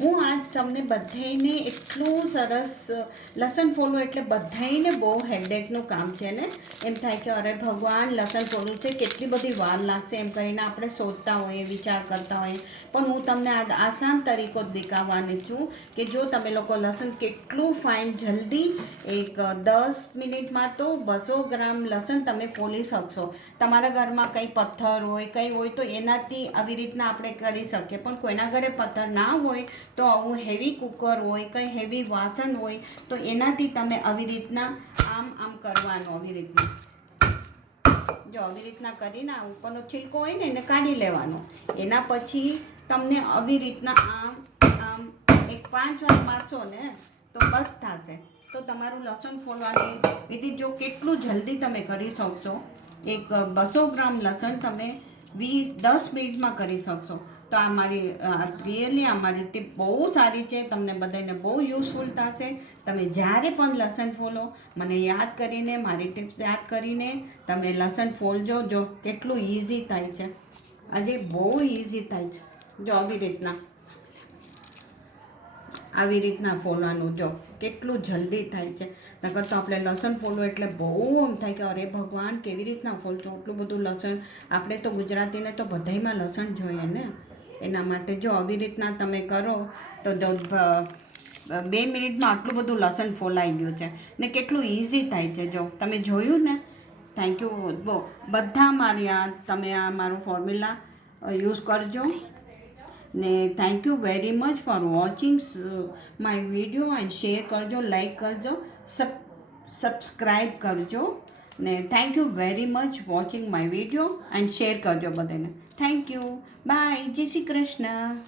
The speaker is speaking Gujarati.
હું આજ તમને બધાને એટલું સરસ લસણ ફોલવું એટલે બધાને બહુ હેડેકનું કામ છે ને. એમ થાય કે અરે ભગવાન લસણ ફોલવું છે, કેટલી બધી વાર લાગશે એમ કરીને આપણે સોચતા હોઈએ, વિચાર કરતા હોઈએ. પણ હું તમને આ આસાન તરીકો દેખાડવાની છું કે જો તમે લોકો લસણ કેટલું ફાઇન જલ્દી એક 10 મિનિટમાં તો 200 ગ્રામ લસણ તમે ફોલી શકશો. તમારા ઘરમાં કંઈ પથ્થર હોય કંઈ હોય તો એનાથી આવી રીતના આપણે કરી શકીએ. પણ કોઈના ઘરે પથ્થર ના હોય તો આવું હેવી કુકર હોય કંઈ હેવી વાસણ હોય તો એનાથી તમે આવી રીતના આમ કરવાનું. આવી રીતના જો આવી રીતના કરીને આ ઉપરનો છિલકો હોય ને એને કાઢી લેવાનો. એના પછી તમને આવી રીતના આમ એક 5 વાર મારશો ને તો બસ થશે. તો તમારું લસણ ફોલવાની વિધિ જો કેટલું જલ્દી તમે કરી શકશો. એક 200 ગ્રામ લસણ તમે 10 મિનિટમાં કરી શકશો. તો આ મારી રિયલી આ મારી ટીપ બહુ સારી છે, તમને બધાને બહુ યુઝફુલ થશે. તમે જ્યારે પણ લસણ ફોલો મને યાદ કરીને, મારી ટિપ્સ યાદ કરીને તમે લસણ ફોલજો. જો કેટલું ઇઝી થાય છે, આજે બહુ ઇઝી થાય છે. જો આવી રીતના ફોલવાનું. જો કેટલું જલ્દી થાય છે. નકર તો આપણે લસણ ફોલવું એટલે બહુ એમ થાય કે અરે ભગવાન કેવી રીતના ફોલશો એટલું બધું લસણ. આપણે તો ગુજરાતીને તો બધાયમાં લસણ જોઈએ ને, એના માટે જો આવી રીતના તમે કરો તો 2 મિનિટમાં આટલું બધું લસણ ફોલાઈ ગયું છે ને કેટલું ઇઝી થાય છે. જો તમે જોયું ને. થેન્ક યુ બધા તમે આ મારું ફોર્મ્યુલા યુઝ કરજો ને. Thank you very much for watching my video and share કરજો, લાઈક કરજો, સબસ્ક્રાઈબ કરજો ને. Thank you very much watching my video and share કરજો બધાને. Thank you. બાય. જય શ્રી કૃષ્ણ.